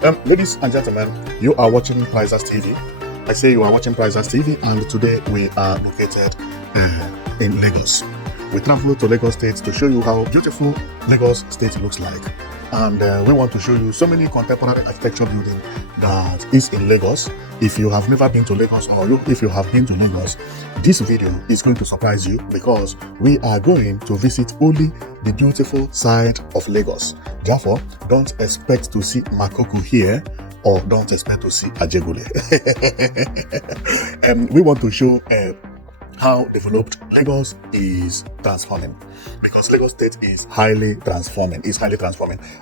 Ladies and gentlemen, you are watching Prizers TV. I say you are watching Prizers TV, and today we are located in Lagos. We travel to Lagos State to show you how beautiful Lagos State looks like. And we want to show you so many contemporary architecture building that is in Lagos. If you have never been to Lagos, or if you have been to Lagos, this video is going to surprise you because we are going to visit only the beautiful side of Lagos. Therefore, don't expect to see Makoko here, or don't expect to see Ajegule. We want to show how developed Lagos is transforming, because Lagos State is highly transforming.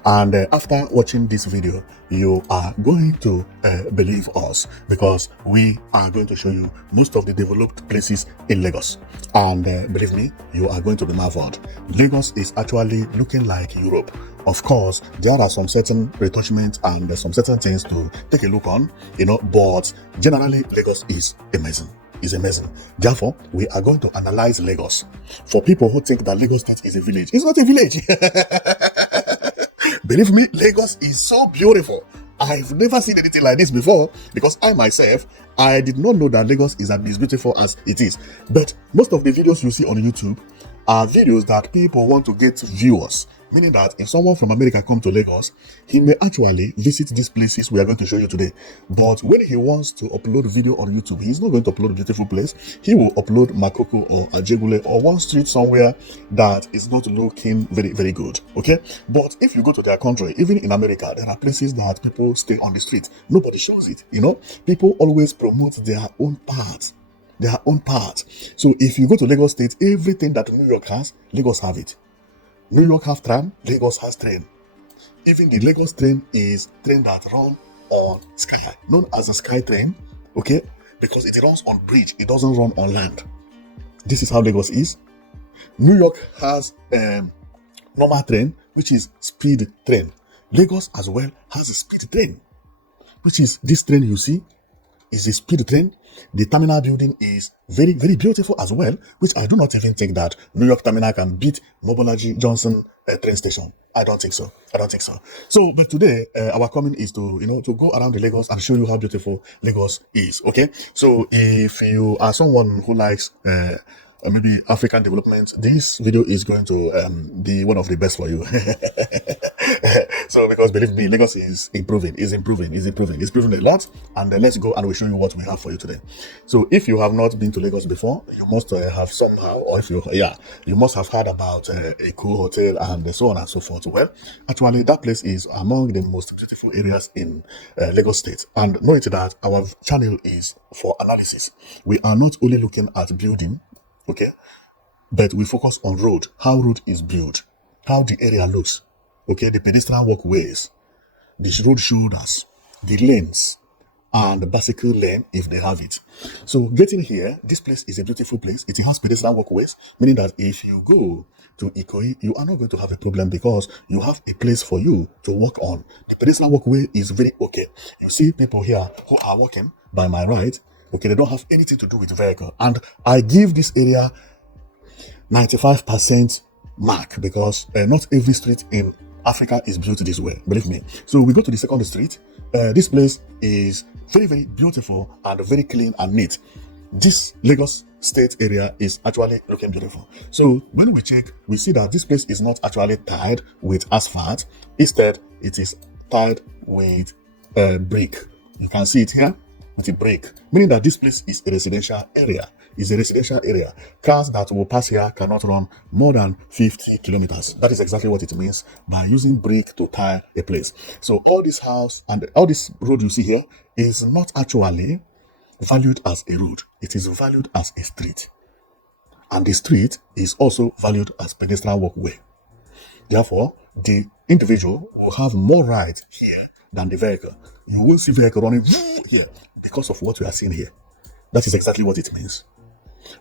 And after watching this video, you are going to believe us, because we are going to show you most of the developed places in Lagos. And believe me, you are going to be marveled. Lagos is actually looking like Europe. Of course, there are some certain retouchments and some certain things to take a look on, but generally Lagos is amazing. Therefore, we are going to analyze Lagos. For people who think that Lagos State is a village, it's not a village. Believe me, Lagos is so beautiful. I've never seen anything like this before, because I did not know that Lagos is as beautiful as it is. But most of the videos you see on YouTube are videos that people want to get viewers, meaning that if someone from America comes to Lagos, he may actually visit these places we are going to show you today. But when he wants to upload video on YouTube, he's not going to upload a beautiful place. He will upload Makoko or Ajegule or one street somewhere that is not looking very, very good. Okay? But if you go to their country, even in America, there are places that people stay on the street. Nobody shows it, People always promote their own part. So if you go to Lagos State, everything that New York has, Lagos have it. New York have tram, Lagos has train. Even the Lagos train is train that run on sky, known as a sky train, okay? Because it runs on bridge, it doesn't run on land. This is how Lagos is. New York has normal train, which is speed train. Lagos as well has a speed train, which is this train you see is a speed train. The terminal building is very, very beautiful as well, which I do not even think that New York terminal can beat Mobolaji Johnson train station. I don't think so. So, but today, our coming is to go around the Lagos and show you how beautiful Lagos is. Okay. So, if you are someone who likes maybe African development, this video is going to be one of the best for you. So, because believe me, Lagos is improving, it's improving a lot. And let's go and we'll show you what we have for you today. So, if you have not been to Lagos before, you must have somehow, or you must have heard about Eko Hotel and so on and so forth. Well, actually, that place is among the most beautiful areas in Lagos State. And knowing that our channel is for analysis, we are not only looking at building, okay, but we focus on road, how road is built, how the area looks, okay, the pedestrian walkways, the road shoulders, the lanes, and the bicycle lane if they have it. So getting here, this place is a beautiful place. It has pedestrian walkways, meaning that if you go to Ikoyi, you are not going to have a problem because you have a place for you to walk on. The pedestrian walkway is very okay. You see people here who are walking by my right. Okay, they don't have anything to do with vehicle. And I give this area 95% mark because not every street in Africa is built this way, believe me. So we go to the second street. This place is very, very beautiful and very clean and neat. This Lagos State area is actually looking beautiful. So when we check, we see that this place is not actually tied with asphalt. Instead, it is tied with brick. You can see it here. With a break, meaning that this place is a residential area. Cars that will pass here cannot run more than 50 kilometers. That is exactly what it means by using brick to tie a place. So all this house and all this road you see here is not actually valued as a road. It is valued as a street. And the street is also valued as pedestrian walkway. Therefore, the individual will have more right here than the vehicle. You will see vehicle running here because of what we are seeing here. That is exactly what it means.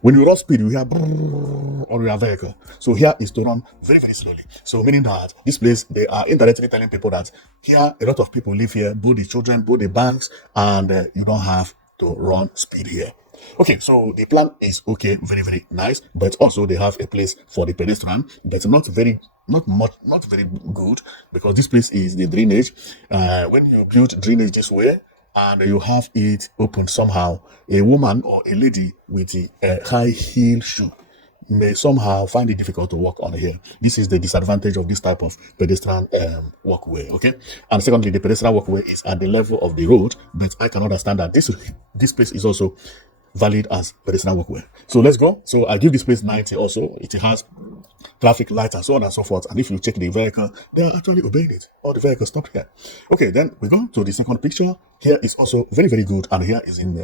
When you run speed, you hear on your vehicle. So here is to run very, very slowly. So meaning that this place, they are indirectly telling people that here a lot of people live here, both the children, both the banks, and you don't have to run speed here. Okay, so the plan is okay, very, very nice, but also they have a place for the pedestrian, but not very good, because this place is the drainage. When you build drainage this way and you have it open somehow, a woman or a lady with a high heel shoe may somehow find it difficult to walk on here. This is the disadvantage of this type of pedestrian walkway. Okay, and secondly, the pedestrian walkway is at the level of the road, but I can understand that this place is also valid as pedestrian walkway. So let's go. So I give this place 90. Also, it has traffic lights and so on and so forth. And if you check the vehicle, they are actually obeying it. All the vehicles stopped here. Okay, then we go to the second picture. Here is also very, very good, and here is in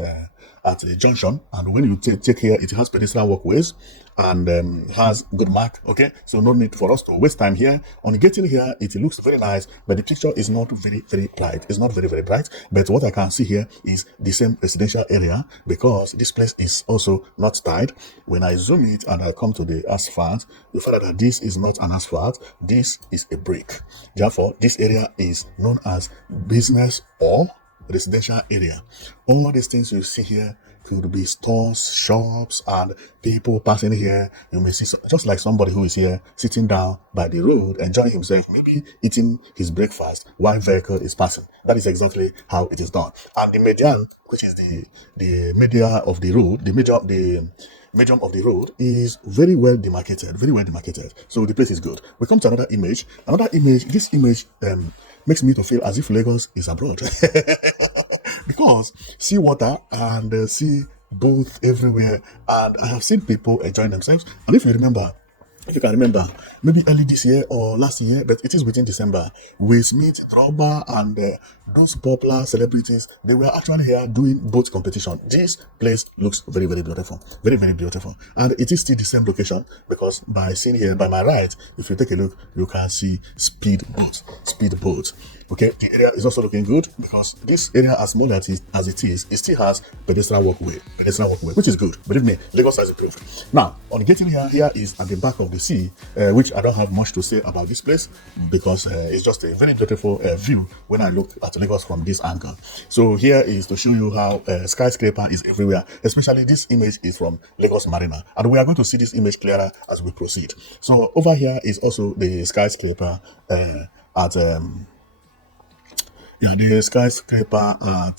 at the junction. And when you check here, it has pedestrian walkways and has good mark. Okay, so no need for us to waste time here. On getting here, it looks very nice, but the picture is not very, very bright. It's not very, very bright. But what I can see here is the same residential area, because this place is also not tied. When I zoom it and I come to the asphalt, you find out that this is not an asphalt. This is a brick. Therefore, this area is known as business or residential area. All these things you see here could be stores, shops, and people passing here. You may see just like somebody who is here sitting down by the road, enjoying himself, maybe eating his breakfast while vehicle is passing. That is exactly how it is done. And the median, which is the media of the road, the medium of the road, is very well demarcated, very well demarcated. So the place is good. We come to another image. This image makes me to feel as if Lagos is abroad. Because see water and see both everywhere, and I have seen people enjoying themselves. And if you can remember, maybe early this year or last year, but it is within December, Will Smith, Drogba, and those popular celebrities, they were actually here doing boat competition. This place looks very, very beautiful. Very, very beautiful. And it is still the same location, because by seeing here, by my right, if you take a look, you can see speed boats. Okay, the area is also looking good, because this area, as small as it is, it still has pedestrian walkway, which is good. Believe me, Lagos has improved. Now, on getting here is at the back of the sea, which I don't have much to say about this place, because it's just a very beautiful view when I look at Lagos from this angle. So here is to show you how skyscraper is everywhere. Especially this image is from Lagos Marina, and we are going to see this image clearer as we proceed. So over here is also the skyscraper at the skyscraper at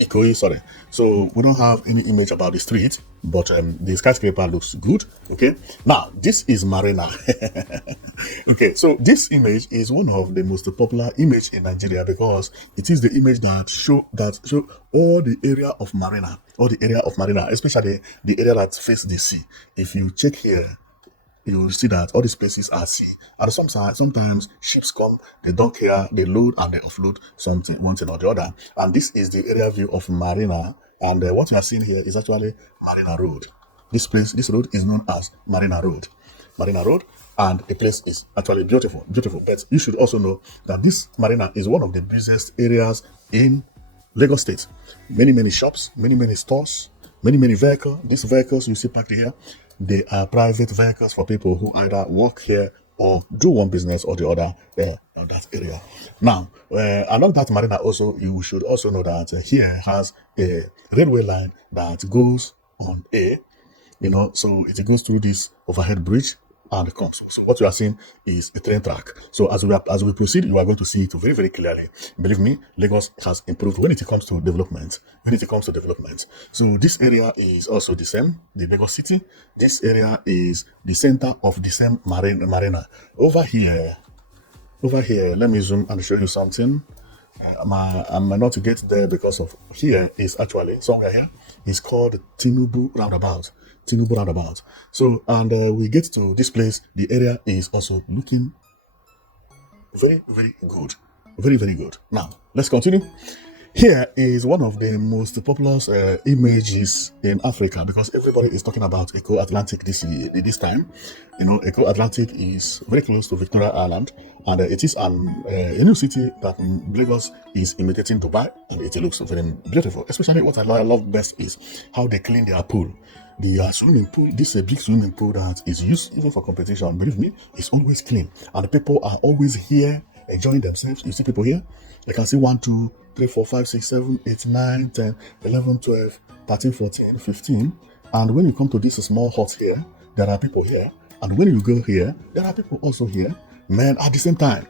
Ikoyi, sorry. So we don't have any image about the street, but the skyscraper looks good. Okay, now this is Marina. Okay, so this image is one of the most popular image in Nigeria, because it is the image that show all the area of Marina, especially the area that faces the sea. If you check here, you will see that all these places are sea. And sometimes ships come, they dock here, they load and they offload something, one thing or the other. And this is the area view of Marina. And what you are seeing here is actually Marina Road. This road is known as Marina Road. And the place is actually beautiful. But you should also know that this Marina is one of the busiest areas in Lagos State. Many shops, many stores, many vehicles. These vehicles you see parked here, they are private vehicles for people who either work here or do one business or the other there in that area. Now, along that Marina also, you should also know that here has a railway line that goes on so it goes through this overhead bridge and comes. So what you are seeing is a train track. So as we proceed, you are going to see it very, very clearly. Believe me, Lagos has improved when it comes to development. So this area is also the same, the Lagos city. This area is the center of the same marina. Over here, let me zoom and show you something. I might not get there because of here is actually somewhere here. It's called Tinubu Roundabout. So, and we get to this place, the area is also looking very, very good. Very, very good. Now, let's continue. Here is one of the most popular images in Africa, because everybody is talking about Eko Atlantic this time. Eko Atlantic is very close to Victoria Island, and it is a new city that Lagos is imitating Dubai, and it looks very beautiful. Especially what I love best is how they clean their pool. The swimming pool, this is a big swimming pool that is used even for competition. Believe me, it's always clean, and the people are always here enjoying themselves. You see people here, you can see 1, 2, 3, 4, 5, 6, 7, 8, 9, 10, 11, 12, 13, 14, 15. And when you come to this small hut here, there are people here. And when you go here, there are people also here. Man, at the same time.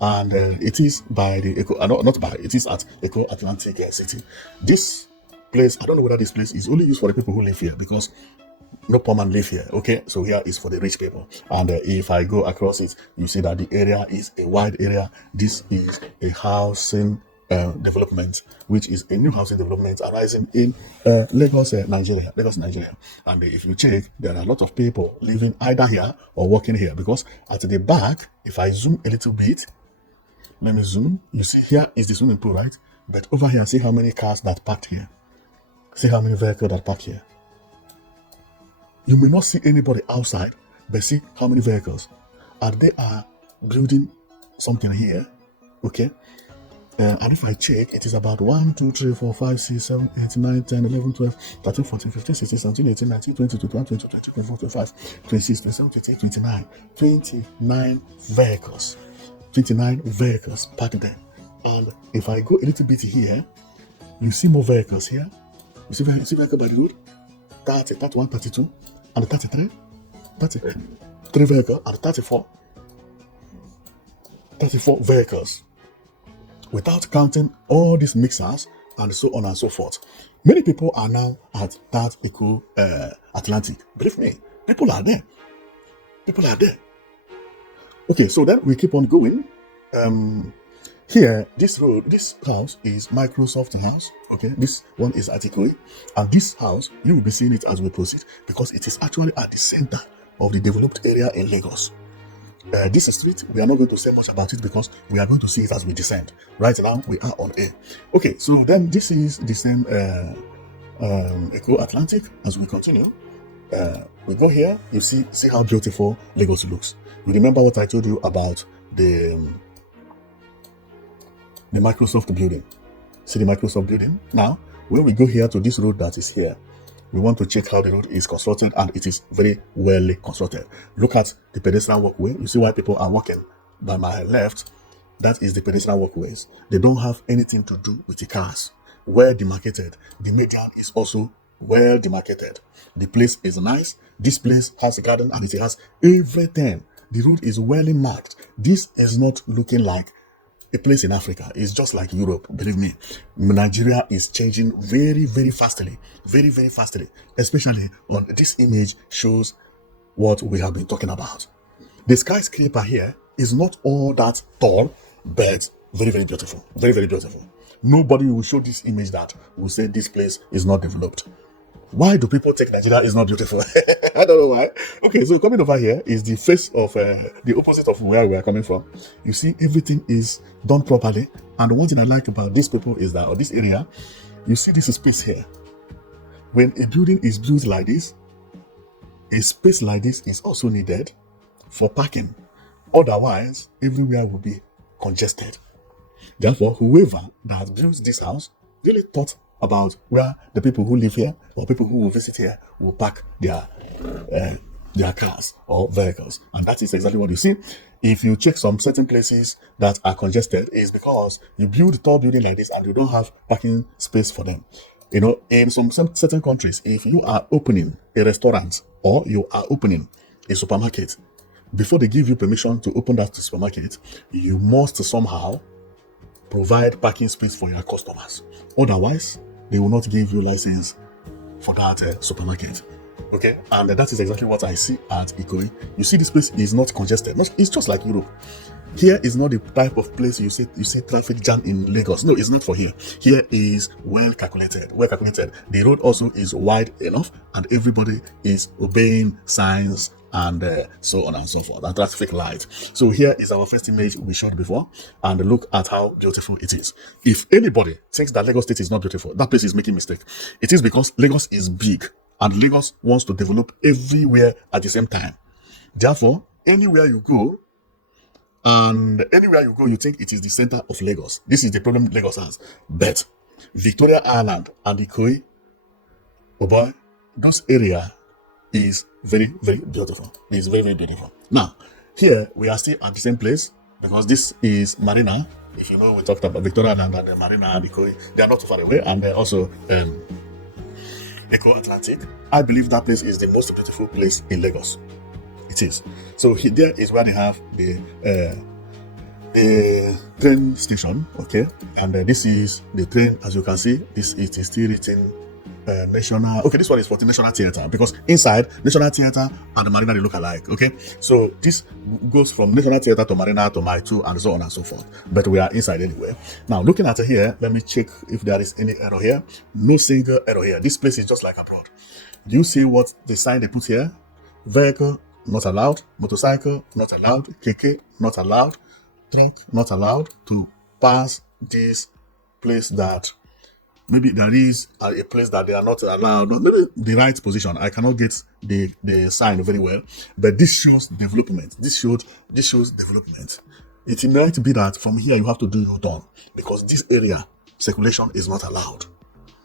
And it is by the it is at Eko Atlantic City. This place, I don't know whether this place is only used for the people who live here, because no poor man live here. Okay, so here is for the rich people. And if I go across it, you see that the area is a wide area. This is a housing development, which is a new housing development arising in Lagos, Nigeria. And if you check, there are a lot of people living either here or working here, because at the back, if I zoom a little bit, let me zoom. You see, here is the swimming pool, right? But over here, see how many cars that parked here. See how many vehicles that parked here. You may not see anybody outside, but see how many vehicles. And they are building something here, okay? And if I check, it is about 1, 2, 3, 4, 5, 6, 7, 8, 9, 10, 11, 12, 13, 14, 15, 16, 17, 18, 19, 20, 21, 22, 23, 24, 25, 26, 27, 28, 29. 29 vehicles. 29 vehicles parked there. And if I go a little bit here, you see more vehicles here. You see vehicles by the road? 30, 31, 32, and 33. 33 vehicles and 34 vehicles. Without counting all these mixers and so on and so forth. Many people are now at that Eko Atlantic. Believe me, people are there. Okay, so then we keep on going. Here, this house is Microsoft house. Okay, this one is at Ikoyi. And this house, you will be seeing it as we proceed, because it is actually at the center of the developed area in Lagos. This street, we are not going to say much about it, because we are going to see it as we descend. Right now, we are on air. Okay, so then this is the same Eko Atlantic. As we continue, we go here, you see how beautiful Lagos looks. You remember what I told you about the Microsoft building. See the Microsoft building? Now, when we go here to this road that is here, we want to check how the road is constructed, and it is very well constructed. Look at the pedestrian walkway. You see why people are walking by my left? That is the pedestrian walkways. They don't have anything to do with the cars. Well demarcated. The median is also well demarcated. The place is nice. This place has a garden and it has everything. The road is well marked. This is not looking like a place in Africa. It's just like Europe. Believe me, Nigeria is changing very, very fastly. Very, very fastly. Especially on this image shows what we have been talking about. The skyscraper here is not all that tall, but very, very beautiful. Very, very beautiful. Nobody will show this image that will say this place is not developed. Why do people think Nigeria is not beautiful? I don't know why. Okay, so coming over here is the face of the opposite of where we are coming from. You see, everything is done properly. And one thing I like about these people is that, or this area, you see this space here. When a building is built like this, a space like this is also needed for parking. Otherwise, everywhere will be congested. Therefore, whoever that built this house really thought about where the people who live here or people who will visit here will park their cars or vehicles. And that is exactly what you see. If you check some certain places that are congested, is because you build a tall building like this and you don't have parking space for them. You know, in some certain countries, if you are opening a restaurant or you are opening a supermarket, before they give you permission to open that supermarket, you must somehow provide parking space for your customers. Otherwise, they will not give you license for that supermarket. Okay, and that is exactly what I see at Ikoyi. You see, this place is not congested. It's just like Europe. Here is not the type of place you see traffic jam in Lagos. No, it's not for here. Here is well calculated. The road also is wide enough, and everybody is obeying signs and so on and so forth, and traffic light. So here is our first image we showed before, and look at how beautiful it is. If anybody thinks that Lagos State is not beautiful, that place is making a mistake. It is because Lagos is big, and Lagos wants to develop everywhere at the same time. Therefore, anywhere you go, you think it is the center of Lagos. This is the problem Lagos has. But Victoria Island and Ikoyi, oh boy, those area is very, very beautiful. It's very, very beautiful. Now, here we are still at the same place because this is Marina. If you know, we talked about Victoria Island and Marina and Ikoyi. They are not too far away, and also Eko Atlantic. I believe that place is the most beautiful place in Lagos. It is. So there is where they have the train station, okay, and this is the train. As you can see, it is still written National. Okay, this one is for the National Theatre, because inside National Theatre and the Marina they look alike. Okay, so this goes from National Theatre to Marina to Mile 2 and so on and so forth. But we are inside anyway. Now looking at here, let me check if there is any error here. No single error here. This place is just like abroad. Do you see what the sign they put here? Vehicle not allowed, motorcycle not allowed, keke not allowed, truck not allowed to pass this place. That maybe there is a place that they are not allowed, not maybe the right position. I cannot get the sign very well, but this shows development. This shows development. It might be that from here you have to do your turn, because this area circulation is not allowed.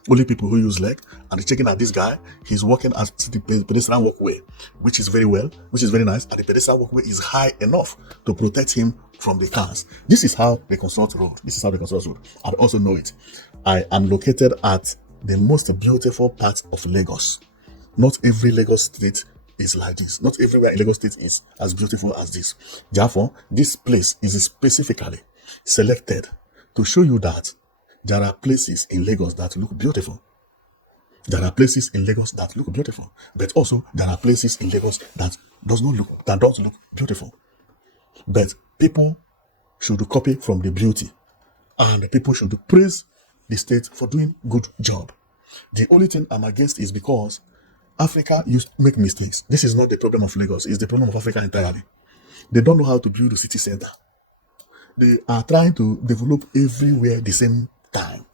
Only people who use leg. And checking at this guy, he's walking at the pedestrian walkway, which is very nice. And the pedestrian walkway is high enough to protect him from the cars. This is how they construct road. I also know it. I am located at the most beautiful part of Lagos. Not every Lagos state is like this. Not everywhere in Lagos state is as beautiful as this. Therefore, this place is specifically selected to show you that there are places in Lagos that look beautiful. But also there are places in Lagos that don't look beautiful. But people should copy from the beauty, and people should praise the state for doing good job. The only thing I'm against is because Africa used to make mistakes. This is not the problem of Lagos, it's the problem of Africa entirely. They don't know how to build a city center. They are trying to develop everywhere the same time.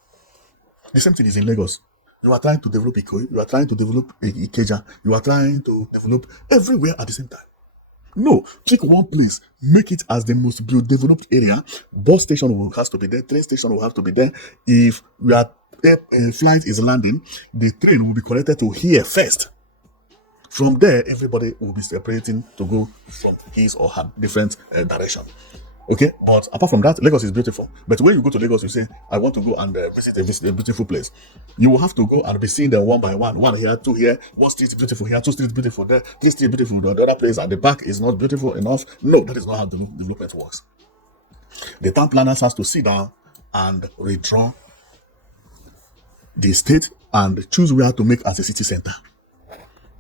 The same thing is in Lagos. You are trying to develop Ikoyi, you are trying to develop Ikeja, you are trying to develop everywhere at the same time. No, pick one place, make it as the most developed area. Bus station will have to be there, train station will have to be there. If a flight is landing, the train will be connected to here first. From there, everybody will be separating to go from his or her different direction. Okay, but apart from that, Lagos is beautiful. But when you go to Lagos, you say, I want to go and visit a beautiful place. You will have to go and be seeing them one by one. One here, two here, one street beautiful here, two streets beautiful there, three streets beautiful. The other place at the back is not beautiful enough. No, that is not how the development works. The town planners has to sit down and redraw the state and choose where to make as a city center.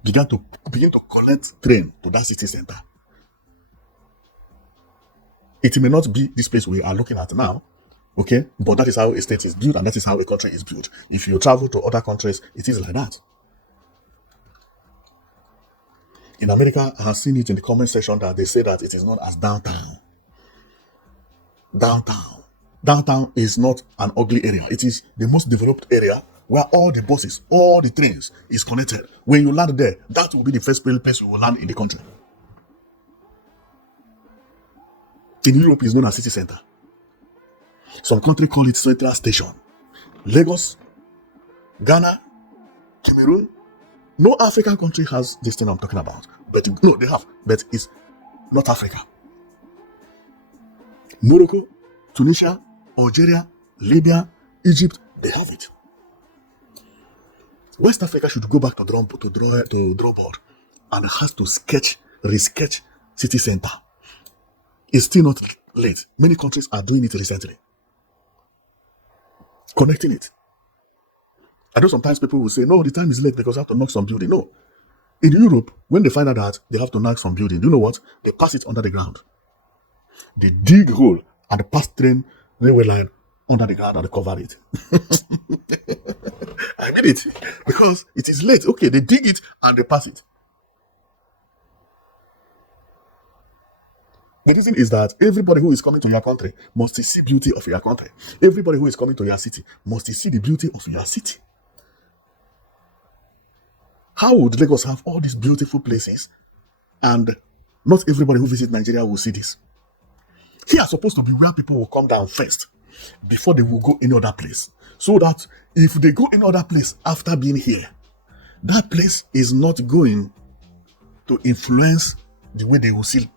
Begin to collect train to that city center. It may not be this place we are looking at now, okay? But that is how a state is built, and that is how a country is built. If you travel to other countries, it is like that. In America, I have seen it in the comment section that they say that it is not as downtown. Downtown is not an ugly area. It is the most developed area where all the buses, all the trains is connected. When you land there, that will be the first place you will land in the country. In Europe, it's known as city center. Some country call it central station. Lagos, Ghana, Cameroon. No African country has this thing I'm talking about. But no, they have. But it's not Africa. Morocco, Tunisia, Algeria, Libya, Egypt, they have it. West Africa should go back to drawing board and has to resketch city center. It's still not late. Many countries are doing it recently. Connecting it. I know sometimes people will say, no, the time is late because I have to knock some building. No. In Europe, when they find out that they have to knock some building, do you know what? They pass it under the ground. They dig hole and pass railway line under the ground and they cover it. I mean it. Because it is late. Okay, they dig it and they pass it. The reason is that everybody who is coming to your country must see beauty of your country. Everybody who is coming to your city must see the beauty of your city. How would Lagos have all these beautiful places and not everybody who visits Nigeria will see this? Here are supposed to be where people will come down first before they will go any other place. So that if they go any other place after being here, that place is not going to influence the way they will see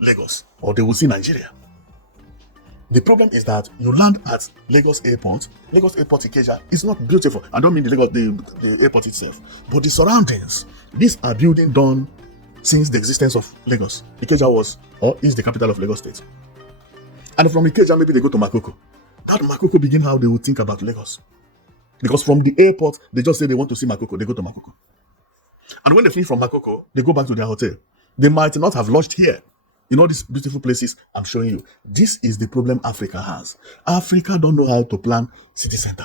Lagos or they will see Nigeria. The problem is that you land at Lagos Airport. Lagos Airport Ikeja is not beautiful. I don't mean the airport itself, but the surroundings. These are buildings done since the existence of Lagos. Ikeja was or is the capital of Lagos State. And from Ikeja, maybe they go to Makoko. That Makoko begin how they would think about Lagos. Because from the airport, they just say they want to see Makoko. They go to Makoko. And when they finish from Makoko, they go back to their hotel. They might not have launched here. You know these beautiful places I'm showing you. This is the problem Africa has. Africa don't know how to plan city center.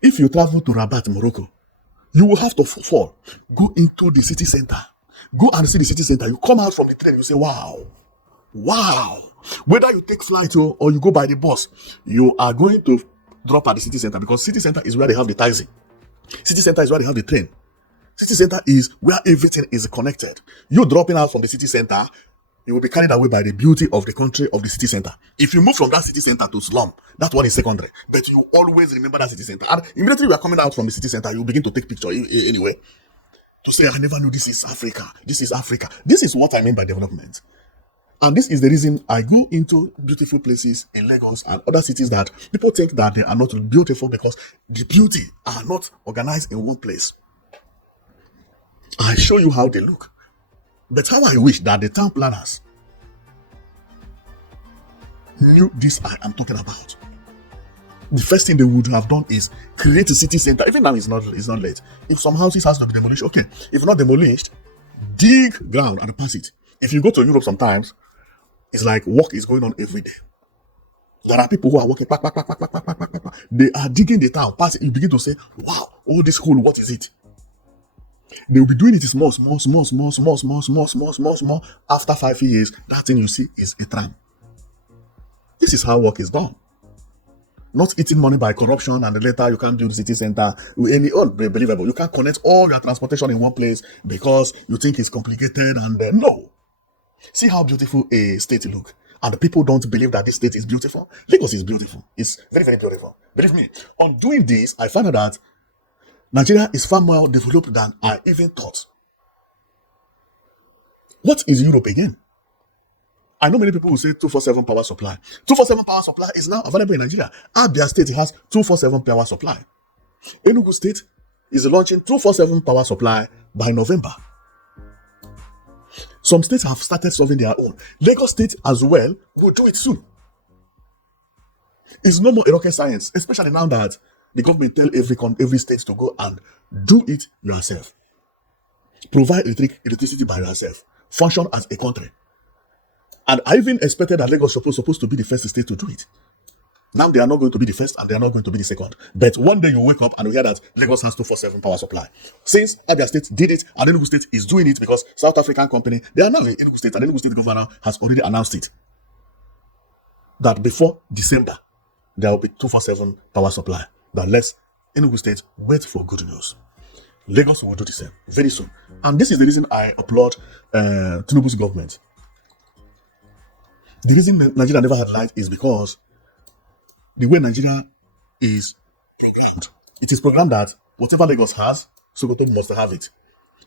If you travel to Rabat, Morocco, you will have to fall. Go into the city center. Go and see the city center. You come out from the train, you say, wow. Wow. Whether you take flight or you go by the bus, you are going to drop at the city center because city center is where they have the taxi. City center is where they have the train. City center is where everything is connected. You dropping out from the city center, you will be carried away by the beauty of the country of the city center. If you move from that city center to slum, that one is secondary. But you always remember that city center. And immediately you are coming out from the city center, you begin to take picture anyway. To say, I never knew this is Africa. This is Africa. This is what I mean by development. And this is the reason I go into beautiful places in Lagos and other cities that people think that they are not beautiful because the beauty are not organized in one place. I show you how they look. But how I wish that the town planners knew this I am talking about. The first thing they would have done is create a city center. Even now it's not late. If some houses has to be demolished, okay. If not demolished, dig ground and pass it. If you go to Europe sometimes, it's like work is going on every day. There are people who are working, they are digging the town, pass it. You begin to say, wow, all this hole, what is it? They will be doing it small. After 5 years, that thing you see is a tram. This is how work is done. Not eating money by corruption and later you can't build the city center. Unbelievable. You can't connect all your transportation in one place because you think it's complicated and no. See how beautiful a state look. And the people don't believe that this state is beautiful. Lagos is beautiful. It's very, very beautiful. Believe me. On doing this, I found out that Nigeria is far more developed than I even thought. What is Europe again? I know many people will say 247 power supply. 247 power supply is now available in Nigeria. Abia State has 247 power supply. Enugu State is launching 247 power supply by November. Some states have started solving their own. Lagos State as well will do it soon. It's no more a rocket science, especially now that the government tell every state to go and do it yourself. Provide electricity by yourself. Function as a country. And I even expected that Lagos was supposed to be the first state to do it. Now they are not going to be the first and they are not going to be the second. But one day you wake up and you hear that Lagos has 247 power supply. Since Abia State did it and Enugu State is doing it because South African company, they are now in Enugu State and Enugu State governor has already announced it. That before December, there will be 247 power supply. That lets Enugu State wait for good news. Lagos will do the same very soon. And this is the reason I applaud Tinubu's government. The reason Nigeria never had light is because the way Nigeria is programmed. It is programmed that whatever Lagos has, Sokoto must have it.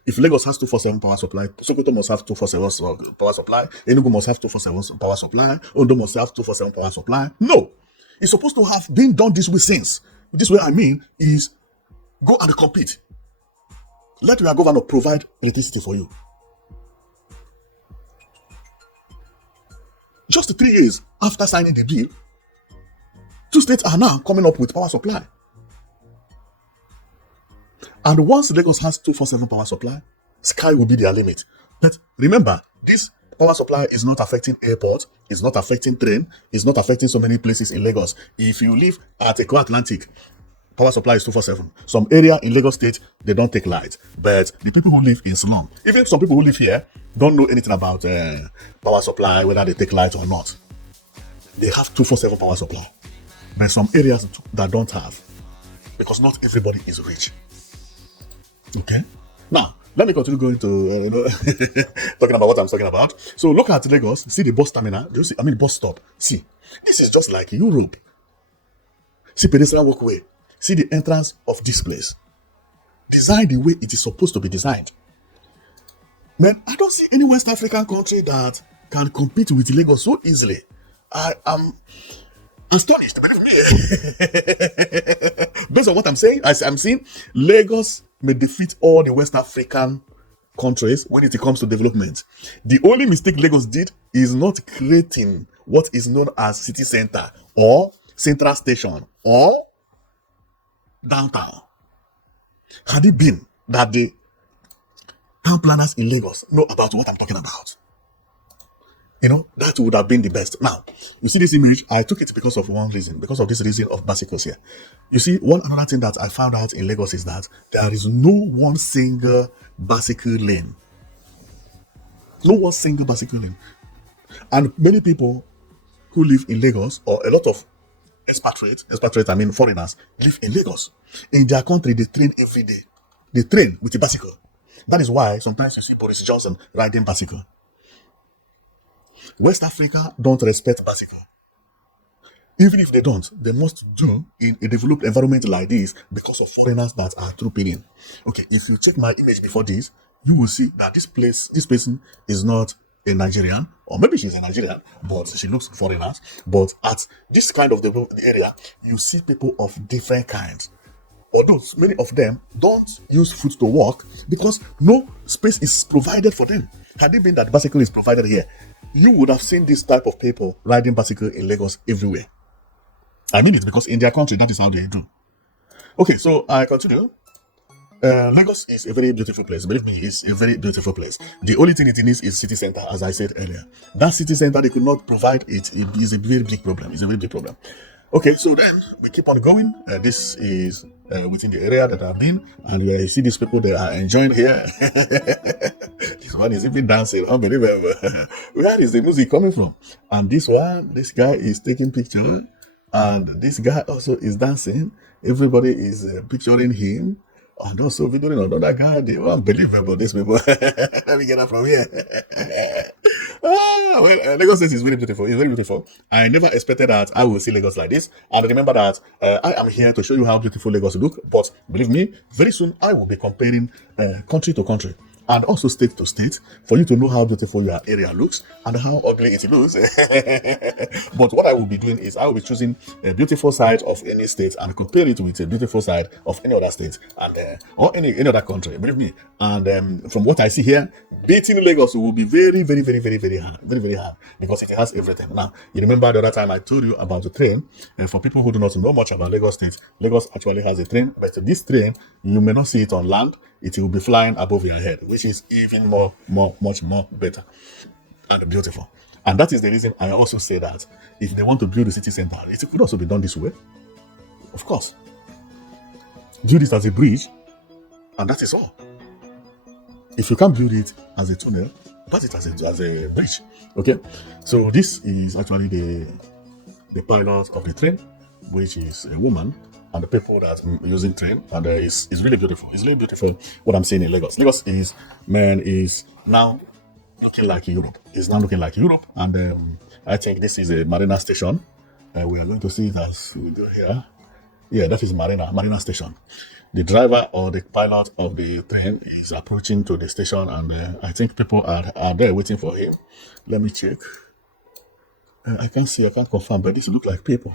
If Lagos has 247 power supply, Sokoto must have 247 power supply, Enugu must have 247 power supply, Ondo must have 247 power supply. No. It's supposed to have been done this way since. This way I mean is go and compete. Let your governor provide electricity for you. Just 3 years after signing the bill, 2 states are now coming up with power supply. And once Lagos has 247 power supply, sky will be their limit. But remember, this power supply is not affecting airport, it's not affecting train, it's not affecting so many places in Lagos. If you live at Eko Atlantic, power supply is 247. Some area in Lagos State, they don't take light. But the people who live in slum, even some people who live here, don't know anything about power supply, whether they take light or not. They have 247 power supply. But some areas that don't have, because not everybody is rich. Okay? Now, let me continue going to talking about what I'm talking about. So look at Lagos, see the bus terminal, bus stop. See, this is just like Europe. See pedestrian walkway. See the entrance of this place. Designed the way it is supposed to be designed. Man, I don't see any West African country that can compete with Lagos so easily. astonished, believe me. Based on what I'm saying, as I'm seeing, Lagos may defeat all the West African countries when it comes to development. The only mistake Lagos did is not creating what is known as city center or central station or downtown. Had it been that the town planners in Lagos know about what I'm talking about, that would have been the best. Now, you see this image, I took it because of one reason, because of this reason of bicycles here. You see, another thing that I found out in Lagos is that there is no one single bicycle lane. No one single bicycle lane. And many people who live in Lagos, or a lot of expatriates, I mean foreigners, live in Lagos. In their country, they train every day. They train with a bicycle. That is why sometimes you see Boris Johnson riding bicycle. West Africa don't respect bicycle. Even if they don't, they must do in a developed environment like this because of foreigners that are trooping in. Okay, if you check my image before this, you will see that this person is not a Nigerian, or maybe she's a Nigerian, but she looks foreigners. But at this kind of developed area, you see people of different kinds. Although many of them don't use foot to walk because no space is provided for them. Had it been that bicycle is provided here, you would have seen this type of people riding bicycle in Lagos everywhere. I mean it because in their country, that is how they do. Okay, so I continue. Lagos is a very beautiful place. Believe me, it's a very beautiful place. The only thing it needs is city center, as I said earlier. That city center, they could not provide it. It is a very big problem. It's a very big problem. Okay, so then we keep on going. This is within the area that I've been, and you see these people, they are enjoying here. This one is even dancing, unbelievable. Where is the music coming from? And this guy is taking pictures, and this guy also is dancing. Everybody is picturing him, and also videoing another guy. They are unbelievable, these people. Let me get up from here. Lagos is very beautiful. It's very beautiful. I never expected that I will see Lagos like this. And remember that I am here to show you how beautiful Lagos look. But believe me, very soon I will be comparing country to country and also state to state for you to know how beautiful your area looks and how ugly it looks. But what I will be doing is I will be choosing a beautiful side of any state and compare it with a beautiful side of any other state and or any other country. Believe me. And from what I see here, beating Lagos will be very, very, very, very, very hard. Very, very hard because it has everything. Now, you remember the other time I told you about the train. And for people who do not know much about Lagos State, Lagos actually has a train, but this train, you may not see it on land. It will be flying above your head, which is even much more better and beautiful. And that is the reason I also say that if they want to build a city center, it could also be done this way. Of course. Build it as a bridge, and that is all. If you can't build it as a tunnel, pass it as a bridge. Okay? So this is actually the pilot of the train, which is a woman, and the people that are using train, and it's really beautiful. It's really beautiful what I'm seeing in Lagos. Lagos is now looking like Europe. It's now looking like Europe, and I think this is a Marina station. We are going to see it as we go here. Yeah, that is Marina station. The driver or the pilot of the train is approaching to the station, and I think people are there waiting for him. Let me check. I can't confirm, but this look like people.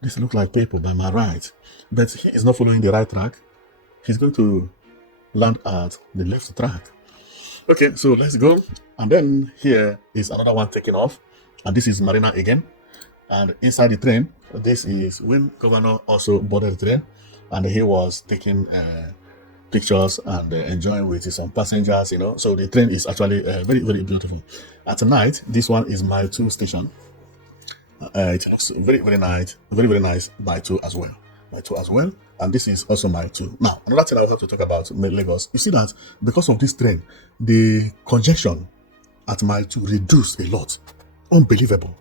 This look like people by my right, but he is not following the right track. He's going to land at the left track. Okay, so let's go. And then here is another one taking off, and this is Marina again. And inside the train, this is when Governor also boarded the train, and he was taking pictures and enjoying with some passengers, So the train is actually very, very beautiful. At night, this one is Mile 2 station. It looks very, very nice, very, very nice Mile 2 as well. Mile 2 as well. And this is also Mile 2. Now, another thing I will have to talk about Lagos. You see that because of this train, the congestion at Mile 2 reduced a lot. Unbelievable.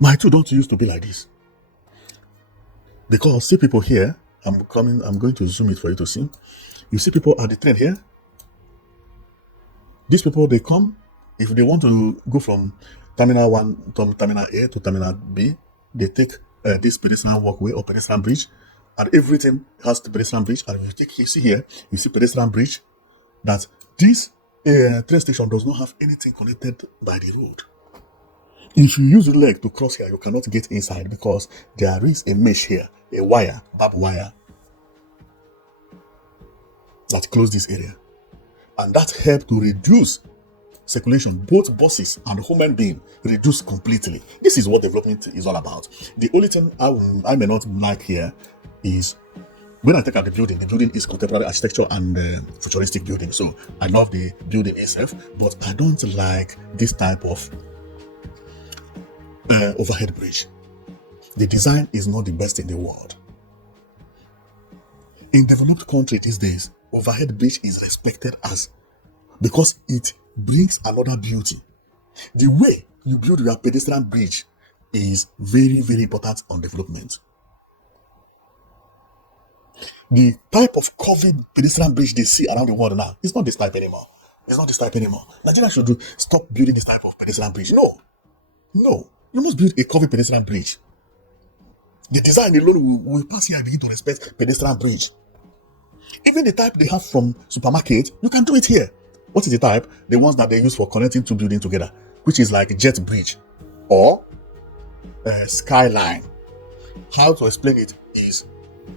Mile 2 don't used to be like this. Because see people here, I'm going to zoom it for you to see. You see people at the train here. These people, they come, if they want to go from Terminal 1 to Terminal A to Terminal B, they take this pedestrian walkway or pedestrian bridge, and everything has the pedestrian bridge. And you see here, you see pedestrian bridge, that this train station does not have anything connected by the road. If you use your leg to cross here, you cannot get inside because there is a mesh here, a wire, barbed wire, that close this area. And that helped to reduce circulation, both buses and human being reduce completely. This is what development is all about. The only thing I may not like here is when I take out the building is contemporary architecture and futuristic building. So I love the building itself, but I don't like this type of overhead bridge. The design is not the best in the world. In developed countries these days, overhead bridge is respected as because it brings another beauty. The way you build your pedestrian bridge is very, very important on development. The type of curved pedestrian bridge they see around the world now is not this type anymore. It's not this type anymore. Nigeria should stop building this type of pedestrian bridge. No. You must build a curved pedestrian bridge. The design alone will pass here and begin to respect pedestrian bridge. Even the type they have from supermarket, you can do it here. What is the type? The ones that they use for connecting two buildings together, which is like jet bridge or skyline. How to explain it is,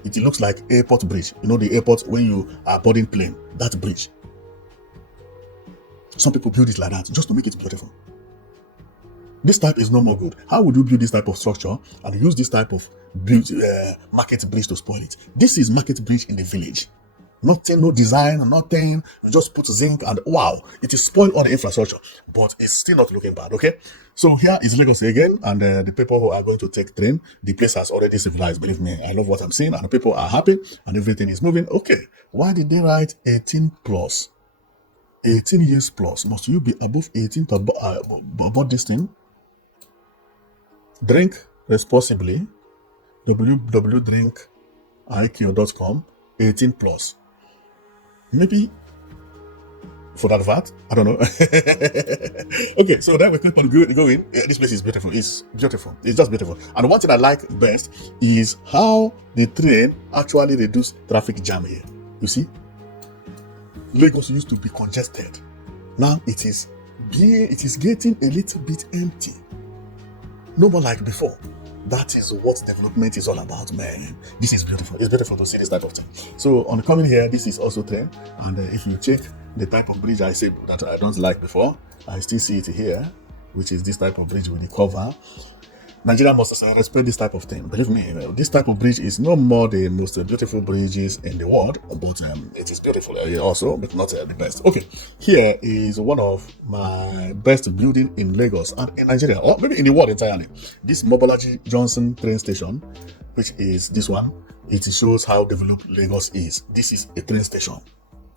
it looks like airport bridge. You know the airport when you are boarding plane, that bridge. Some people build it like that just to make it beautiful. This type is no more good. How would you build this type of structure and use this type of market bridge to spoil it? This is market bridge in the village. Nothing, no design, nothing. You just put zinc and wow, it is spoiled all the infrastructure, but it's still not looking bad, okay? So here is Lagos again, and the people who are going to take train, the place has already civilized, believe me. I love what I'm seeing, and the people are happy, and everything is moving. Okay, why did they write 18 plus? 18 years plus. Must you be above 18 to about this thing? Drink responsibly. www.drinkik.com. 18 plus. Maybe for that VAT, I don't know. Okay, so then we keep on going. This place is beautiful. It's beautiful. It's just beautiful. And one thing I like best is how the train actually reduce traffic jam here. You see, Lagos used to be congested. Now it is getting a little bit empty. No more like before. That is what development is all about, man. This is beautiful. It's beautiful to see this type of thing. So on coming here, this is also train. And if you check the type of bridge I said that I don't like before, I still see it here, which is this type of bridge with the cover. Nigeria must respect this type of thing. Believe me, this type of bridge is no more the most beautiful bridges in the world, but it is beautiful also, but not the best. Okay, here is one of my best building in Lagos and in Nigeria, or maybe in the world entirely. This Mobolaji Johnson train station, which is this one, it shows how developed Lagos is. This is a train station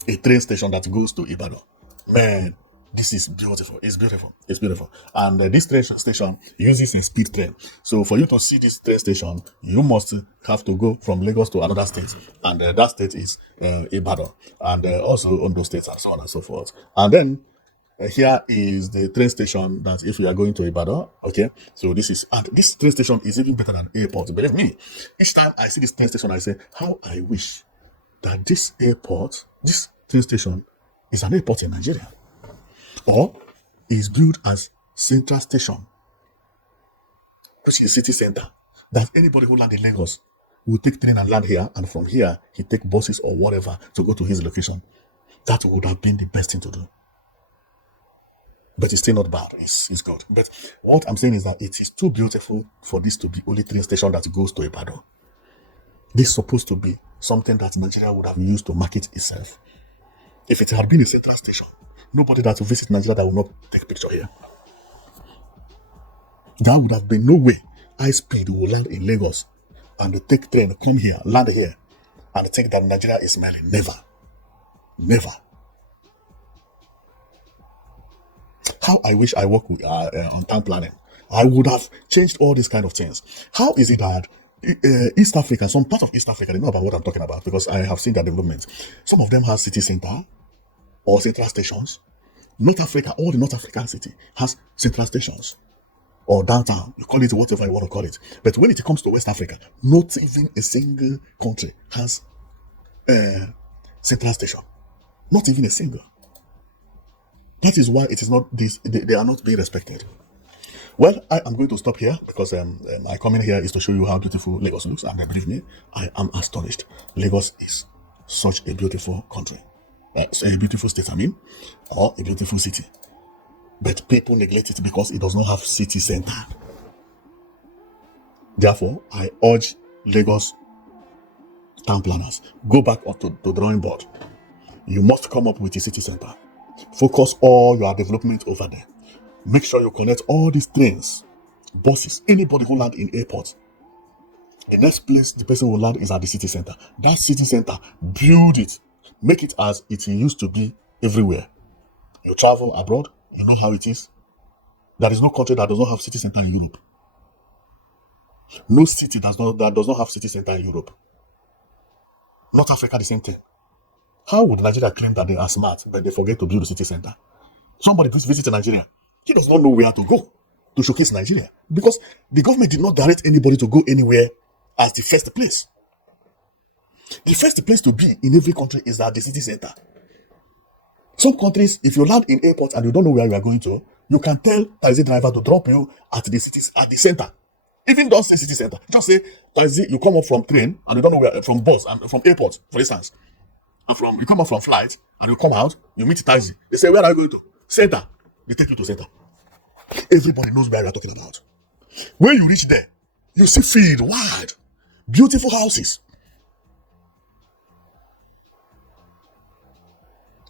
that goes to Ibadan. Man, this is beautiful. It's beautiful. It's beautiful. And this train station uses a speed train. So for you to see this train station, you must have to go from Lagos to another state. And that state is Ibadan. And also Ondo State and so on and so forth. And then here is the train station that if you are going to Ibadan, okay, so this train station is even better than airport. Believe me, each time I see this train station, I say, how I wish that this train station is an airport in Nigeria. Or is built as central station, which is city center, that anybody who land in Lagos will take train and land here, and from here he take buses or whatever to go to his location. That would have been the best thing to do. But it's still not bad. It's good. But what I'm saying is that it is too beautiful for this to be only train station that goes to Ibadan. This is supposed to be something that Nigeria would have used to market itself. If it had been a central station, nobody that will visit Nigeria that will not take a picture here. There would have been no way high speed will land in Lagos and take train, come here, land here, and think that Nigeria is smiling. Never. Never. How I wish I worked with, on time planning. I would have changed all these kind of things. How is it that East Africa, some part of East Africa, they know about what I'm talking about because I have seen their development. Some of them have city center or central stations. North Africa, all the North African city has central stations or downtown. You call it whatever you want to call it. But when it comes to West Africa, not even a single country has a central station. Not even a single. That is why it is not this. They are not being respected. Well, I am going to stop here because my coming here is to show you how beautiful Lagos looks. And believe me, I am astonished. Lagos is such a beautiful country. So a beautiful state, I mean, or a beautiful city. But people neglect it because it does not have city center. Therefore, I urge Lagos town planners, go back onto the drawing board. You must come up with a city center. Focus all your development over there. Make sure you connect all these trains, buses, anybody who land in airport. The next place the person will land is at the city center. That city center, build it. Make it as it used to be everywhere. You travel abroad, you know how it is. There is no country that does not have city center in Europe. No city that does not have city center in Europe. North Africa, the same thing. How would Nigeria claim that they are smart, but they forget to build a city center? Somebody visit Nigeria. He does not know where to go to showcase Nigeria because the government did not direct anybody to go anywhere as the first place. The first place to be in every country is at the city center. Some countries, if you land in airport and you don't know where you are going to, you can tell taxi driver to drop you at the center. Even don't say city center. Just say taxi, you come up from train and you don't know where, from bus and from airport, for instance. You come up from flight and you come out, you meet taxi. They say, where are you going to? Center. They take you to center. Everybody knows where we are talking about. When you reach there, you see field wide, beautiful houses.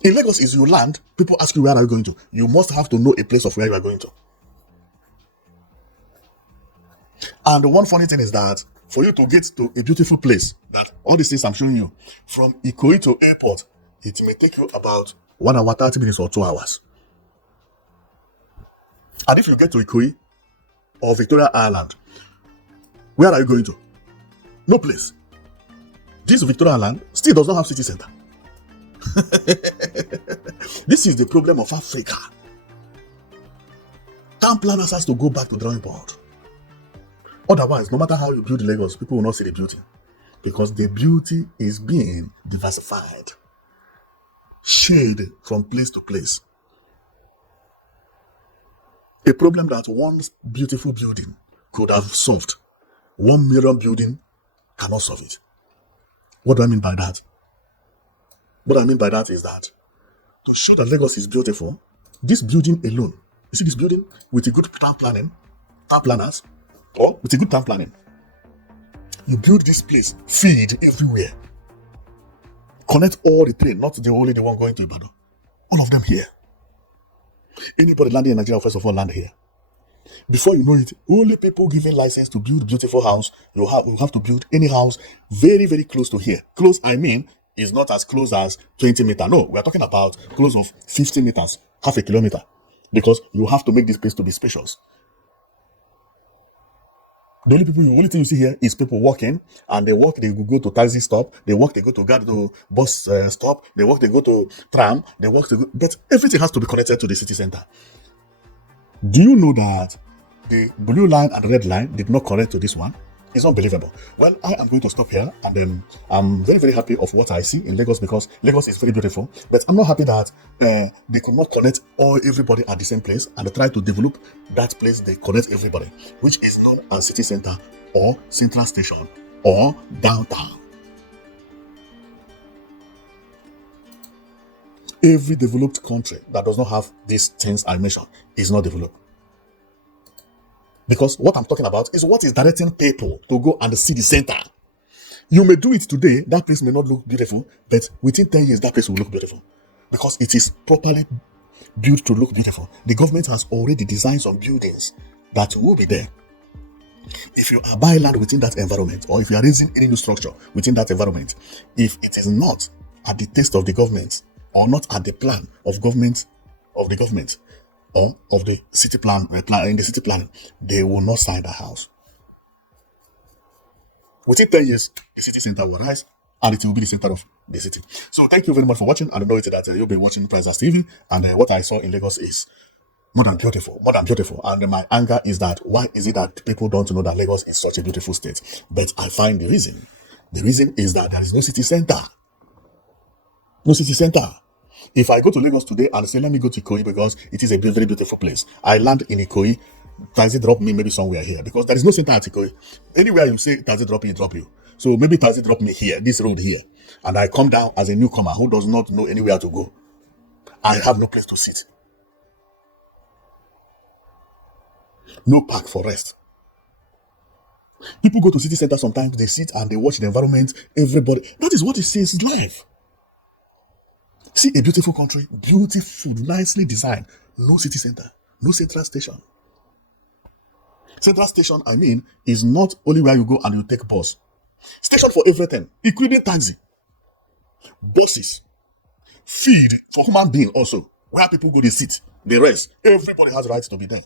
In Lagos, if you land, people ask you where are you going to. You must have to know a place of where you are going to. And the one funny thing is that for you to get to a beautiful place, that all these things I'm showing you, from Ikoyi to airport, it may take you about 1 hour, 30 minutes or 2 hours. And if you get to Ikoyi or Victoria Island, where are you going to? No place. This Victoria Island still does not have city center. This is the problem of Africa. Town planners has to go back to drawing board. Otherwise, no matter how you build Lagos, people will not see the beauty. Because the beauty is being diversified. Shade from place to place. A problem that one beautiful building could have solved, 1 million building cannot solve it. What do I mean by that? What I mean by that is that to show that Lagos is beautiful, this building alone, you see this building with a good town planners, or with a good town planning, you build this place, feed everywhere, connect all the train, not only the one going to Ibadan, all of them here. Anybody landing in Nigeria, first of all, land here. Before you know it, only people given license to build beautiful house, you have to build any house very, very close to here. Close, I mean, is not as close as 20 meters. No, we are talking about close of 50 meters, half a kilometer, because you have to make this place to be spacious. The only thing you see here is people walking, and they walk, they go to taxi stop, they walk, they go to bus stop, they walk, they go to tram, they walk, but everything has to be connected to the city center. Do you know that the blue line and the red line did not connect to this one? It's unbelievable. Well, I am going to stop here, and then I'm very, very happy of what I see in Lagos because Lagos is very beautiful. But I'm not happy that they could not connect everybody at the same place, and they try to develop that place. They connect everybody, which is known as city center or central station or downtown. Every developed country that does not have these things I mentioned is not developed. Because what I'm talking about is what is directing people to go and see the center. You may do it today, that place may not look beautiful, but within 10 years, that place will look beautiful. Because it is properly built to look beautiful. The government has already designed some buildings that will be there. If you are buying land within that environment, or if you are raising any new structure within that environment, if it is not at the taste of the government, or not at the plan of the government, or of the city plan, in the city planning, they will not sign the house. Within 10 years, the city center will rise and it will be the center of the city. So thank you very much for watching. I know it that you'll be watching Prices TV, and what I saw in Lagos is more than beautiful. And my anger is that why is it that people don't know that Lagos is such a beautiful state? But I find the reason. The reason is that there is no city center. No city center. If I go to Lagos today and say, let me go to Ikoyi because it is a very beautiful place. I land in Ikoyi, taxi drop me maybe somewhere here, because there is no center at Ikoyi. Anywhere you say taxi drop me, drop you. So maybe taxi drop me here, this road here, and I come down as a newcomer who does not know anywhere to go. I have no place to sit. No park for rest. People go to city center sometimes, they sit and they watch the environment, everybody. That is what it says is life. See a beautiful country, beautiful, nicely designed. No city center, no central station. Central station, I mean, is not only where you go and you take bus. Station for everything, including taxi, buses, feed for human being also, where people go, they sit, they rest. Everybody has rights to be there.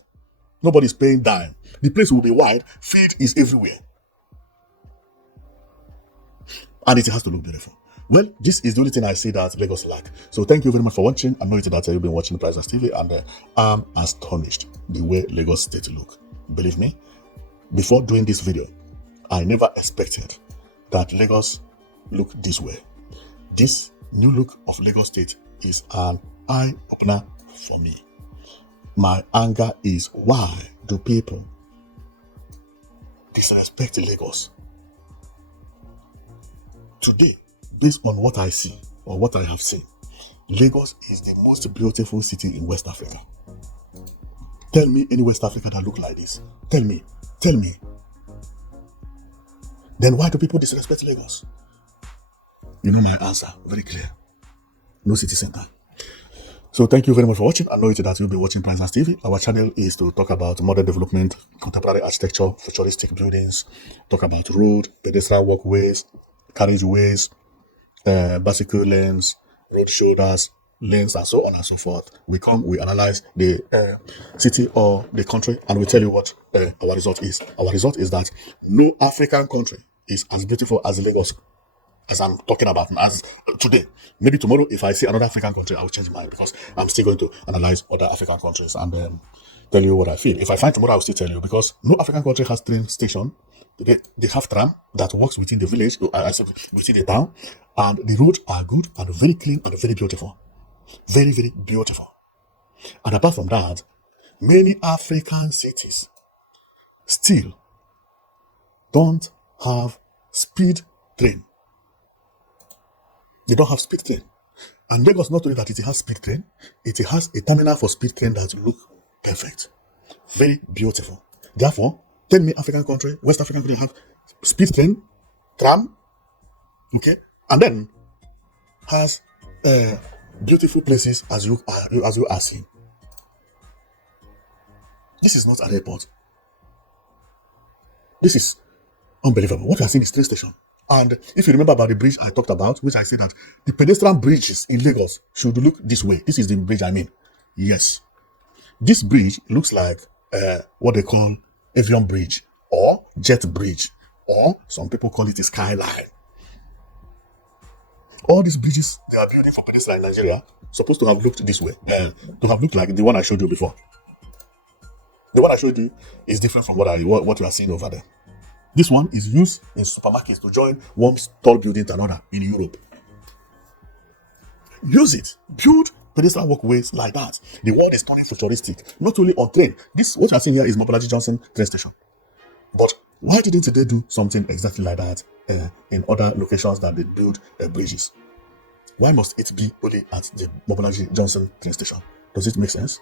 Nobody's paying dime. The place will be wide. Feed is everywhere. And it has to look beautiful. Well, this is the only thing I see that Lagos lack. So thank you very much for watching. I know that you've been watching Priceless TV, and I'm astonished the way Lagos State look. Believe me, before doing this video, I never expected that Lagos look this way. This new look of Lagos State is an eye-opener for me. My anger is, why do people disrespect Lagos? Today, based on what I see or what I have seen, Lagos is the most beautiful city in West Africa. Tell me any West Africa that look like this. Tell me. Then why do people disrespect Lagos? You know my answer, very clear. No city center. So thank you very much for watching. I know that you'll be watching Priceless TV. Our channel is to talk about modern development, contemporary architecture, futuristic buildings, talk about road, pedestrian walkways, carriageways, bicycle lanes, road shoulders, lanes, and so on and so forth. We analyze the city or the country, and we tell you what our result is. Our result is that no African country is as beautiful as Lagos, as I'm talking about as today. Maybe tomorrow, if I see another African country, I will change mine, because I'm still going to analyze other African countries and tell you what I feel. If I find tomorrow, I will still tell you, because no African country has train station. They have tram that works within the village, within the town, and the roads are good and very clean and very beautiful. Very, very beautiful. And apart from that, many African cities still don't have speed train. They don't have speed train. And Lagos, not only that it has speed train, it has a terminal for speed train that look perfect. Very beautiful. Therefore, tell me African country, West African country have speed train, tram, okay, and then has beautiful places as you are seeing. This is not an airport. This is unbelievable. What we are seeing is train station. And if you remember about the bridge I talked about, which I said that the pedestrian bridges in Lagos should look this way. This is the bridge I mean. Yes. This bridge looks like what they call avian bridge or jet bridge, or some people call it a skyline. All these bridges they are building for pedestrians in Nigeria supposed to have looked this way, to have looked like the one I showed you before. The one I showed you is different from what you are seeing over there. This one is used in supermarkets to join one tall building to another in Europe. Use it. Build pedestrian walkways like that. The world is turning futuristic, not only on train. This, what you are seeing here, is Mobolaji Johnson train station. But why didn't they do something exactly like that in other locations that they build bridges? Why must it be only at the Mobolaji Johnson train station? Does it make sense?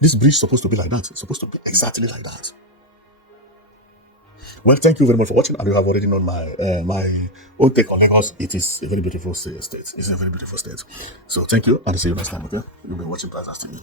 This bridge is supposed to be like that. It's supposed to be exactly like that. Well, thank you very much for watching, and you have already known my own take on Lagos. It is a very beautiful state. It's a very beautiful state. So thank you, and see you next time, okay? You'll be watching Priceless TV.